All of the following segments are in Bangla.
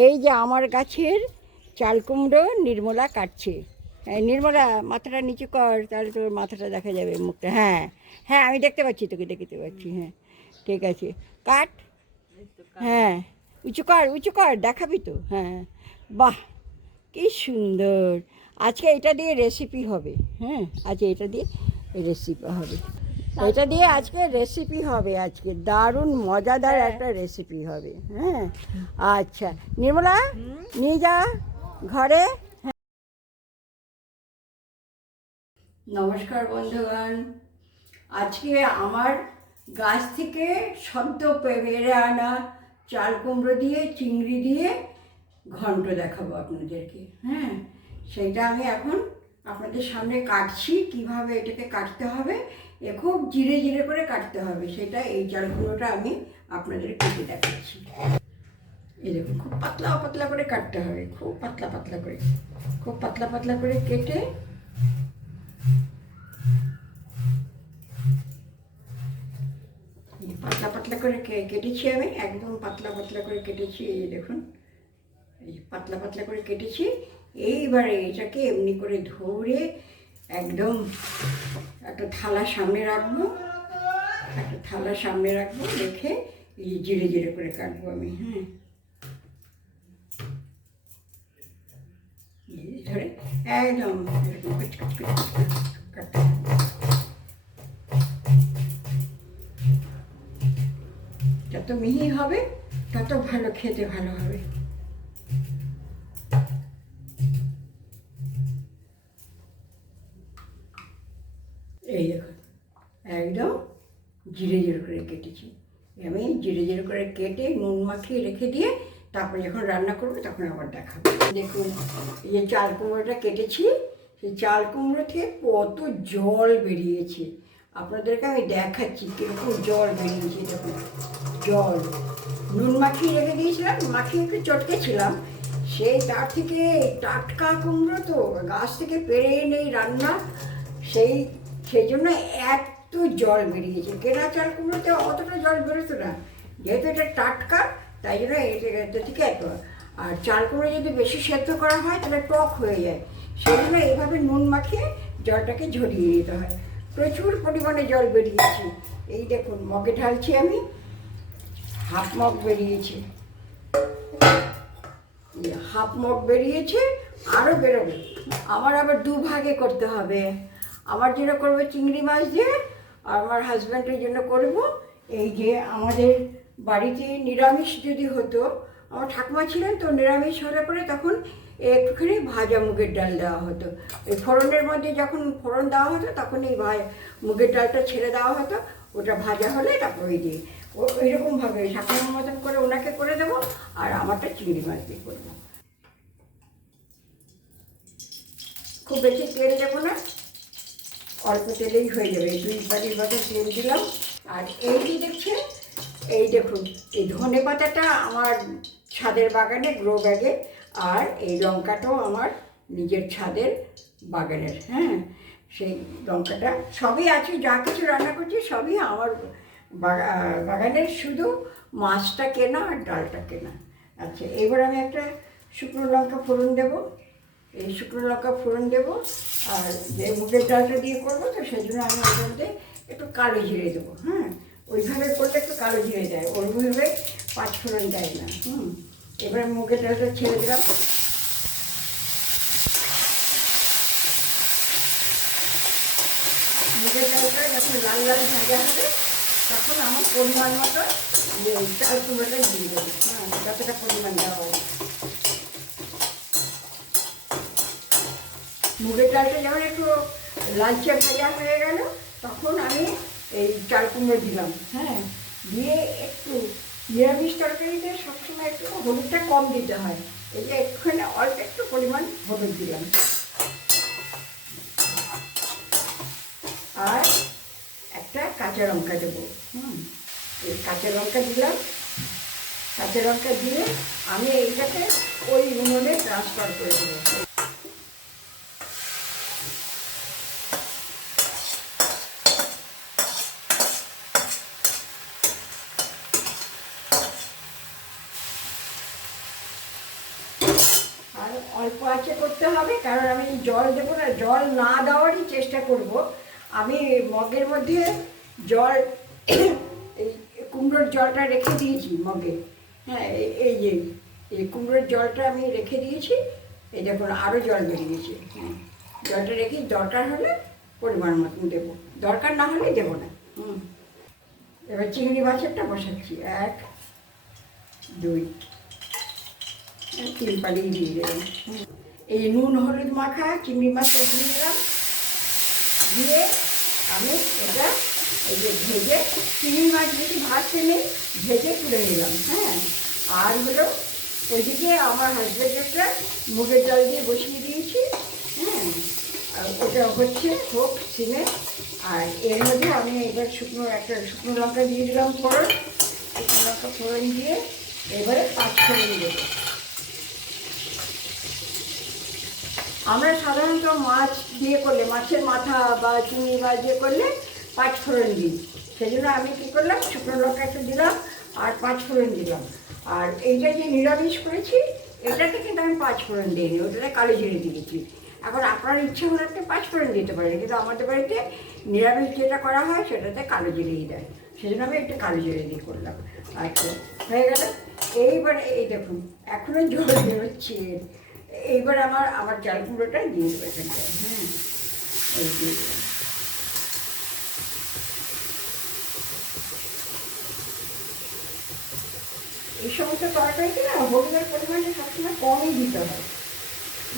এই যে আমার গাছের চাল কুমড়ো নির্মলা কাটছে। নির্মলা, মাথাটা নিচু কর, তাহলে তোর মাথাটা দেখা যাবে, মুখটা। হ্যাঁ হ্যাঁ, আমি দেখতে পাচ্ছি, তোকে দেখতে পাচ্ছি। হ্যাঁ, ঠিক আছে, কাট। হ্যাঁ, উঁচু কর, উঁচু কর, দেখাবি তো। হ্যাঁ, বাহ, কি সুন্দর। আজকে এটা দিয়ে রেসিপি হবে। হ্যাঁ, আজকে এটা দিয়ে রেসিপি হবে। এটা দিয়ে আজকে রেসিপি হবে, আজকে দারুণ মজাদার একটা রেসিপি হবে। হ্যাঁ, আচ্ছা নির্মলা, নিয়ে যা ঘরে। নমস্কার বন্ধুগণ, আজকে আমার গাছ থেকে সদ্য পেরে আনা চাল কুমড়ো দিয়ে চিংড়ি দিয়ে ঘন্ট দেখাবো আপনাদেরকে। হ্যাঁ, সেইটা আমি এখন আপনাদের সামনে কাটছি। কিভাবে এটাকে কাটতে হবে, খুব জিরে জিরে করে কাটতে হবে, সেটা এই চাল কুমড়োটা আমি আপনাদের কেটে দেখাচ্ছি। এই দেখুন, খুব পাতলা পাতলা করে কাটতে হবে, খুব পাতলা পাতলা করে, খুব পাতলা পাতলা করে কেটে পাতলা পাতলা করে কেটেছি আমি, একদম পাতলা পাতলা করে কেটেছি। এই দেখুন, এই পাতলা পাতলা করে কেটেছি। এইবারে এটাকে এমনি করে ধরে একদম একটা থালা সামনে রাখবো, একটা থালা সামনে রাখবো, রেখে এই জিরে জিরে করে কাটবো আমি। হ্যাঁ, ধরে একদম কাটতে যত মিহি হবে তত ভালো, খেতে ভালো হবে। এই দেখুন, একদম জিরে জিরে করে কেটেছি আমি। জিরে জিরে করে কেটে নুন মাখিয়ে রেখে দিয়ে তারপরে যখন রান্না করবো তখন আবার দেখাবো। দেখুন, এই যে চাল কুমড়োটা কেটেছি, সেই চাল কুমড়ো থেকে কত জল বেরিয়েছে আপনাদেরকে আমি দেখাচ্ছি, কীরকম জল বেরিয়েছে। দেখুন, জল নুন মাখিয়ে রেখে দিয়েছিলাম, মাখিয়ে একটু চটকেছিলাম, সেই তার থেকে টাটকা কুমড়ো তো গাছ থেকে পেড়ে এনেই রান্না, সেই জন্য এত জল বেরিয়েছে। কেনা চাল কুমড়োতে অতটা জল বেরোতো না, যেহেতু এটা টাটকা, তাই জন্য এটা থেকে এত। আর চাল কুমড়ো যদি বেশি সেদ্ধ করা হয় তাহলে টক হয়ে যায়, সেই জন্য এইভাবে নুন মাখিয়ে জলটাকে ঝরিয়ে নিতে হয়। প্রচুর পরিমাণে জল বেরিয়েছে। এই দেখুন, মগে ঢালছি আমি, হাফ মগ বেরিয়েছে, হাফ মগ বেরিয়েছে, আরও বেরোবে। আমার আবার দুভাগে করতে হবে। আমার জন্য করবো চিংড়ি মাছ দিয়ে, আর আমার হাজব্যান্ডের জন্য করব এই যে, আমাদের বাড়িতে নিরামিষ যদি হতো, আমার ঠাকুমা ছিলেন তো, নিরামিষ হলে পরে তখন একটুখানি ভাজা মুগের ডাল দেওয়া হতো। এই ফোড়নের মধ্যে যখন ফোড়ন দেওয়া হতো তখন এই মুগের ডালটা ছেড়ে দেওয়া হতো, ওটা ভাজা হলে তারপর ওই দিয়ে ওইরকমভাবে ঠাকুমার মতন করে ওনাকে করে দেবো, আর আমারটা চিংড়ি মাছ দিয়ে করবো। খুব বেশি তেল দেবো না, অল্প তেলেই হয়ে যাবে। 2 বাটির মতো তেল দিলাম। আর এই যে দেখছেন, এই দেখুন, এই ধনে পাতাটা আমার ছাদের বাগানে, গ্রো ব্যাগে, আর এই লঙ্কাটাও আমার নিজের ছাদের বাগানের। হ্যাঁ, সেই লঙ্কাটা সবই আছে, যা কিছু রান্না করছি সবই আমার বাগানের, শুধু মাছটা কেনা আর ডালটা কেনা। আচ্ছা, এবার আমি একটা শুকনো লঙ্কা ফোড়ন দেবো, এই শুকনো লঙ্কা ফোড়ন দেবো। আর যে মুগের ডালটা দিয়ে করবো তো, সেই জন্য আমি ওর মধ্যে একটু কালো জিরে দেবো। হ্যাঁ, ওইভাবে করলে একটু কালো জিরে দেয়, ওইভাবে 5 ফোড়ন দেয় না। এবার মুগের ডালটা ছেড়ে দিলাম। মুগের ডালটা যখন লাল লাল ভাজা হবে তখন আমার পরিমাণ মতো চাল কুমড়োটা দিয়ে দেবো। হ্যাঁ, যতটা পরিমাণ দেওয়া হবে। মুগের ডালটা যখন একটু লালচে ভাজা হয়ে গেল তখন আমি এই চাল কুমড়ো দিলাম। হ্যাঁ, দিয়ে একটু, নিরামিষ তরকারিতে সবসময় একটু হলুদটা কম দিতে হয়, এই যে একটুখানি অল্প একটু পরিমাণ হলুদ দিলাম। আর একটা কাঁচা লঙ্কা দেবো। এই কাঁচা লঙ্কা দিলাম। কাঁচা লঙ্কা দিয়ে আমি এইটাকে ওই উনুনে ট্রান্সফার করে দেবো। অল্প আঁচে করতে হবে, কারণ আমি জল দেবো না, জল না দেওয়ারই চেষ্টা করব। আমি মগের মধ্যে জল এই কুমড়োর জলটা রেখে দিয়েছি মগে। হ্যাঁ, এই যে এই কুমড়োর জলটা আমি রেখে দিয়েছি। এই দেখুন আরও জল বেরিয়েছে। হ্যাঁ, জলটা রেখে দরকার হলে পরিমাণ মতন দেবো, দরকার না হলে দেবো না। এবার চিংড়ি মাছেরটা বসাচ্ছি। 1 2 3 পালি দিয়ে দেবেন। এই নুন হলুদ মাখা চিংড়ি মাছটা দিয়ে দিলাম, দিয়ে আমি এটা এই যে ভেজে, চিংড়ি মাছ বেশি ভাজতে নেই, ভেজে তুলে নিলাম। হ্যাঁ, আর হলো ওইদিকে আমার হাজব্যান্ডেরটা মুগের ডাল দিয়ে বসিয়ে দিয়েছি। হ্যাঁ, আর ওটা হচ্ছে হোক সিমে। আর এর মধ্যে আমি এবার একটা শুকনো লঙ্কা দিয়ে দিলাম ফোড়ন, শুকনো লঙ্কা ফোড়ন দিয়ে এবারে 5 ফোড়ন দেবো। আমরা সাধারণত মাছ দিয়ে করলে, মাছের মাথা বা চিংড়ি মাছ দিয়ে করলে 5 ফোড়ন দিই। সেই জন্য আমি কী করলাম, শুকনো লঙ্কা একটু দিলাম আর 5 ফোড়ন দিলাম। আর এইটা যে নিরামিষ করেছি এটাতে কিন্তু আমি 5 ফোড়ন দিইনি, ওটাতে কালো জিরে দিয়েছি। এখন আপনার ইচ্ছে হলে আপনি 5 ফোড়ন দিতে পারেন, কিন্তু আমাদের বাড়িতে নিরামিষ যেটা করা হয় সেটাতে কালো জিরেই দেয়, সেই জন্য আমি একটু কালো জিরে দিয়ে করলাম। আচ্ছা, হয়ে গেল। এইবারে এই দেখুন এখনও জল বেরোচ্ছে। এইবার আমার চাল কুমড়োটা দিয়ে দেবো এখানটায়। হ্যাঁ, এই দিয়ে দেবো। এই সমস্ত তরকারিতে না হলুদের পরিমাণটা সবসময় কমই দিতে হয়,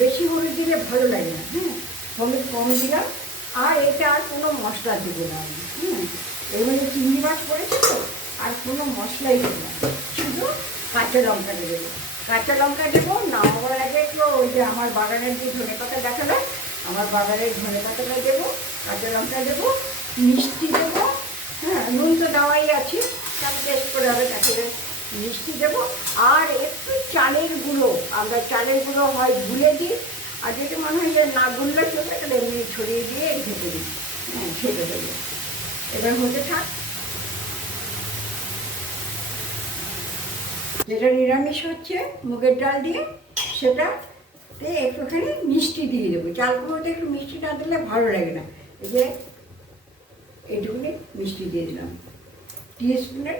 বেশি হলুদ দিলে ভালো লাগে না। হ্যাঁ, হলুদ কম দিলাম। আর এটা আর কোনো মশলা দেবো না আমি। এর মধ্যে চিংড়ি মাছ পড়েছে তো, আর কোনো মশলাই দেবো না, শুধু কাঁচা লঙ্কাটা দেবো। কাঁচা লঙ্কা দেবো, নামাবার আগে একটু ওই যে আমার বাগানের যে ধনে পাতা দেখালো, আমার বাগানের ধনে পাতাটা দেবো, কাঁচা লঙ্কা দেবো, মিষ্টি দেবো। হ্যাঁ, নুন তো দেওয়াই আছে, সব টেস্ট করে হবে, তারপরে মিষ্টি দেবো। আর একটু চালের গুঁড়ো, আমরা চালের গুঁড়ো হয় গুলে দিই, আর যদি মনে হয় যে না গুললে চলবে তাহলে এমনি ছড়িয়ে দিয়ে ঢেকে দিই। হ্যাঁ, ঢেকে দেবো। এবার হতে থাক। যেটা নিরামিষ হচ্ছে মুগের ডাল দিয়ে, সেটাতে একটুখানি মিষ্টি দিয়ে দেবো। চাল কুমড়োতে একটু মিষ্টি না দিলে ভালো লাগে না। এই যে এইটুকুনি মিষ্টি দিয়ে দিলাম, টিস্পুনের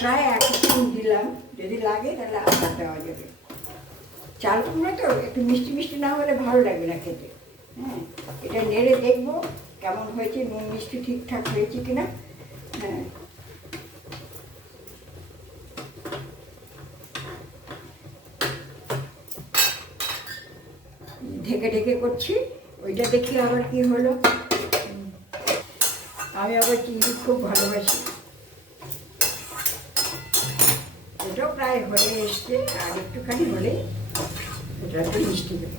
প্রায় 1 স্পুন দিলাম, যদি লাগে তাহলে আবার দেওয়া যাবে। চাল কুমড়ো তো একটু মিষ্টি মিষ্টি না হলে ভালো লাগবে না খেতে। হ্যাঁ, এটা নেড়ে দেখবো কেমন হয়েছে, নুন মিষ্টি ঠিকঠাক হয়েছে কিনা। হ্যাঁ, ঢেকে ঢেকে করছি, ওইটা দেখি আবার কি হলো। আমি আবার চিংড়ি খুব ভালোবাসি। এটাও প্রায় হয়ে এসছে, আর একটুখানি হলে এটা একটু মিষ্টি দেবো।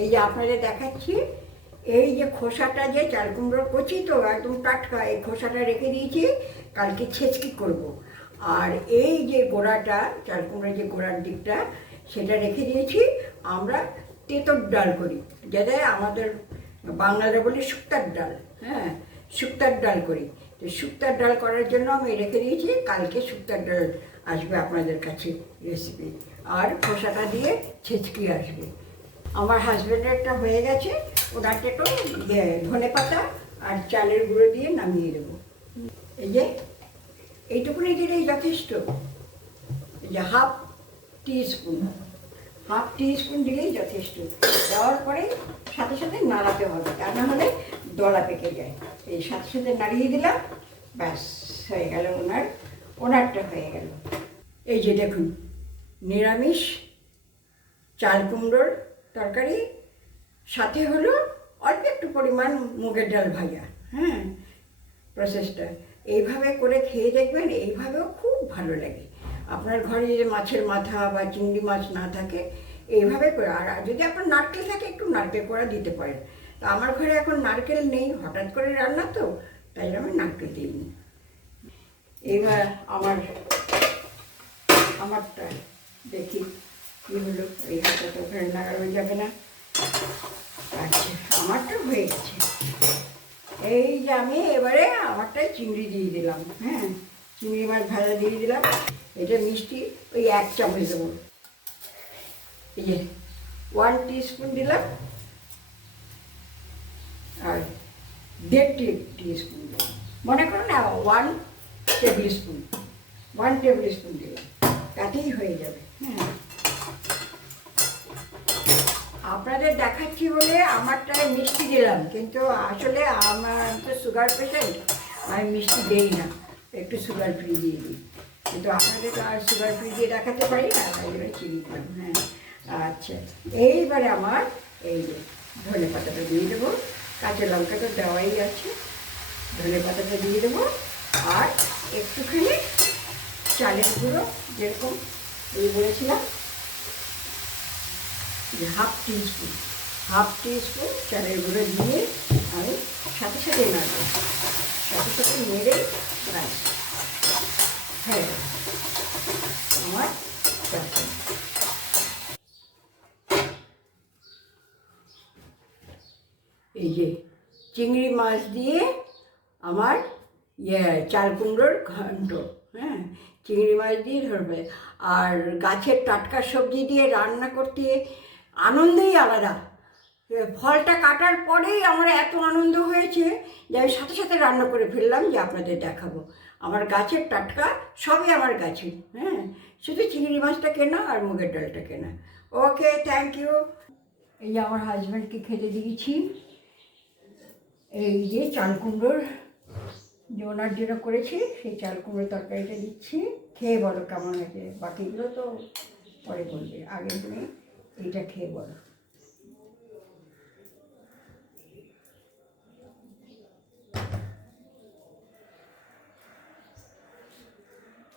এই যে আপনাদের দেখাচ্ছি, এই যে খোসাটা, যে চাল কুমড়োর কচি তো একদম টাটকা, এই খোসাটা রেখে দিয়েছি, কালকে ছেঁচকি করব। আর এই যে গোড়াটা, চাল কুমড়োর যে গোড়ার দিকটা, সেটা রেখে দিয়েছি। আমরা তেঁতোর ডাল করি, যেটা আমাদের বাংলারা বলি শুক্তার ডাল। হ্যাঁ, শুক্তার ডাল করি। তো শুক্তার ডাল করার জন্য আমি রেখে দিয়েছি, কালকে শুক্তার ডাল আসবে আপনাদের কাছে রেসিপি, আর খোসাটা দিয়ে ছেঁচকি আসবে। আমার হাজব্যান্ডেরটা হয়ে গেছে, ওনারটা একটু ধনে পাতা আর চালের গুঁড়ো দিয়ে নামিয়ে দেবো। এই যে এইটুকুনি দিলেই যথেষ্ট। এই যে হাফ টিস্পুন দিলেই যথেষ্ট। দেওয়ার পরে সাথে সাথে নাড়াতে হবে, তা না হলে দলা পেকে যায়। এই সাথে সাথে নাড়িয়ে দিলাম, ব্যাস হয়ে গেল, ওনারটা হয়ে গেল। এই যে দেখুন, নিরামিষ চাল কুমড়োর তরকারি, সাথে হলো অল্প একটু পরিমাণ মুগের ডাল ভাজা। হ্যাঁ, প্রসেসটা এইভাবে করে খেয়ে দেখবেন, এইভাবেও খুব ভালো লাগে। আপনার ঘরে যদি মাছের মাথা বা চিংড়ি মাছ না থাকে, এইভাবে করে। আর যদি আপনার নারকেল থাকে, একটু নারকেল করা দিতে পারেন। তা আমার ঘরে এখন নারকেল নেই, হঠাৎ করে রান্না তো, তাই আমি নারকেল দিইনি। এবার আমারটা দেখি কী হলো। এই হাতটা তো ওখানে লাগানো যাবে না। আচ্ছা, আমারটা হয়ে গেছে। এই যে আমি এবারে আমারটাই চিংড়ি দিয়ে দিলাম, হ্যাঁ, চিংড়ি মাছ ভাজা দিয়ে দিলাম। এটা মিষ্টি ওই 1 চামচ দেবো, এই যে 1 টিস্পুন দিলাম, আর 1.5 টিস্পুন দিলাম, মনে করো না 1 টেবিল স্পুন, 1 টেবিল স্পুন দিলাম, তাতেই হয়ে যাবে। হ্যাঁ, আপনাদের দেখাচ্ছি বলে আমারটায় মিষ্টি দিলাম, কিন্তু আসলে আমার তো সুগার পেশেন্ট, আমি মিষ্টি দিই না, একটু সুগার ফ্রি দিয়ে দিই, কিন্তু আপনাদের তো আর সুগার ফ্রি দিয়ে দেখাতে পারি না, তাই জন্য চিনি দিলাম। হ্যাঁ, আচ্ছা, এইবারে আমার এই যে ধনে পাতাটা দিয়ে দেবো, কাঁচা লঙ্কা তো দেওয়াই আছে, ধনে পাতাটা দিয়ে দেবো, আর একটুখানি চালের গুঁড়ো, যেরকম এই বলেছিলাম, হাফ টিস্পুন চালের গুঁড়ো দিয়ে আমি সাথে সাথে নাড়ব, সাথে সাথে নেড়ে ব্যাস হয়ে গেল আমার চাটনি। এই যে চিংড়ি মাছ দিয়ে আমার চাল কুমড়োর ঘন্ট, হ্যাঁ, চিংড়ি মাছ দিয়ে ধরবে, আর গাছের টাটকা সবজি দিয়ে রান্না করতে আনন্দই আলাদা। ফলটা কাটার পরেই আমার এত আনন্দ হয়েছে যে আমি সাথে সাথে রান্না করে ফেললাম, যে আপনাদের দেখাবো। আমার গাছের টাটকা সবই আমার গাছে, হ্যাঁ, শুধু চিংড়ি মাছটা কেনা আর মুগের ডালটা কেনা। ওকে, থ্যাংক ইউ। এই যে আমার হাজব্যান্ডকে খেতে দিয়েছি, এই যে চাল কুমড়োর যে ওনার যেটা করেছি সেই চাল কুমড়োর তরকারিটা দিচ্ছি, খেয়ে বলো কেমন হয়েছে, বাকিগুলো তো পরে বলবে, আগে তুমি এইটা খেয়ে বলো।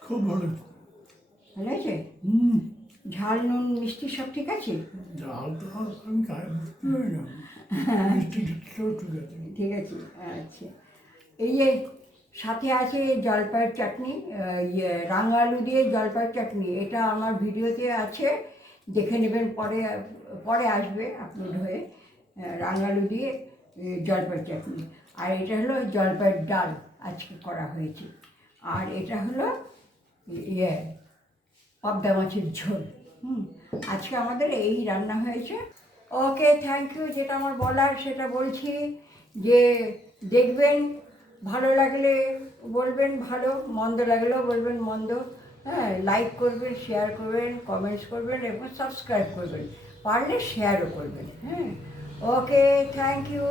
খুব ভালো। ভালো আছে? ঝাল নুন মিষ্টি সব ঠিক আছে? ঝাল তো আমি খাই, বুঝতে পারি না, মিষ্টি টিষ্টিও ঠিক আছে। ঠিক আছে, আচ্ছা। এই যে সাথে আছে জলপাইয়ের চাটনি, রাঙা আলু দিয়ে জলপাইয়ের চাটনি, এটা আমার ভিডিওতে আছে, দেখে নেবেন, পরে পরে আসবে আপলোড হয়ে। রাঙা আলু দিয়ে জলপাইয়ের চাটনি, আর এটা হলো জলপাইয়ের ডাল আজকে করা হয়েছে, আর এটা হলো পাবদা মাছের ঝোল। আজকে আমাদের এই রান্না হয়েছে। ওকে, থ্যাংক ইউ। যেটা আমার বলার সেটা বলছি, যে দেখবেন, ভালো লাগলে বলবেন ভালো, মন্দ লাগলেও বলবেন মন্দ, হ্যাঁ, লাইক করবেন, শেয়ার করবেন, কমেন্টস করবেন এবং সাবস্ক্রাইব করবেন, পারলে শেয়ারও করবেন। হ্যাঁ, ওকে, থ্যাংক ইউ।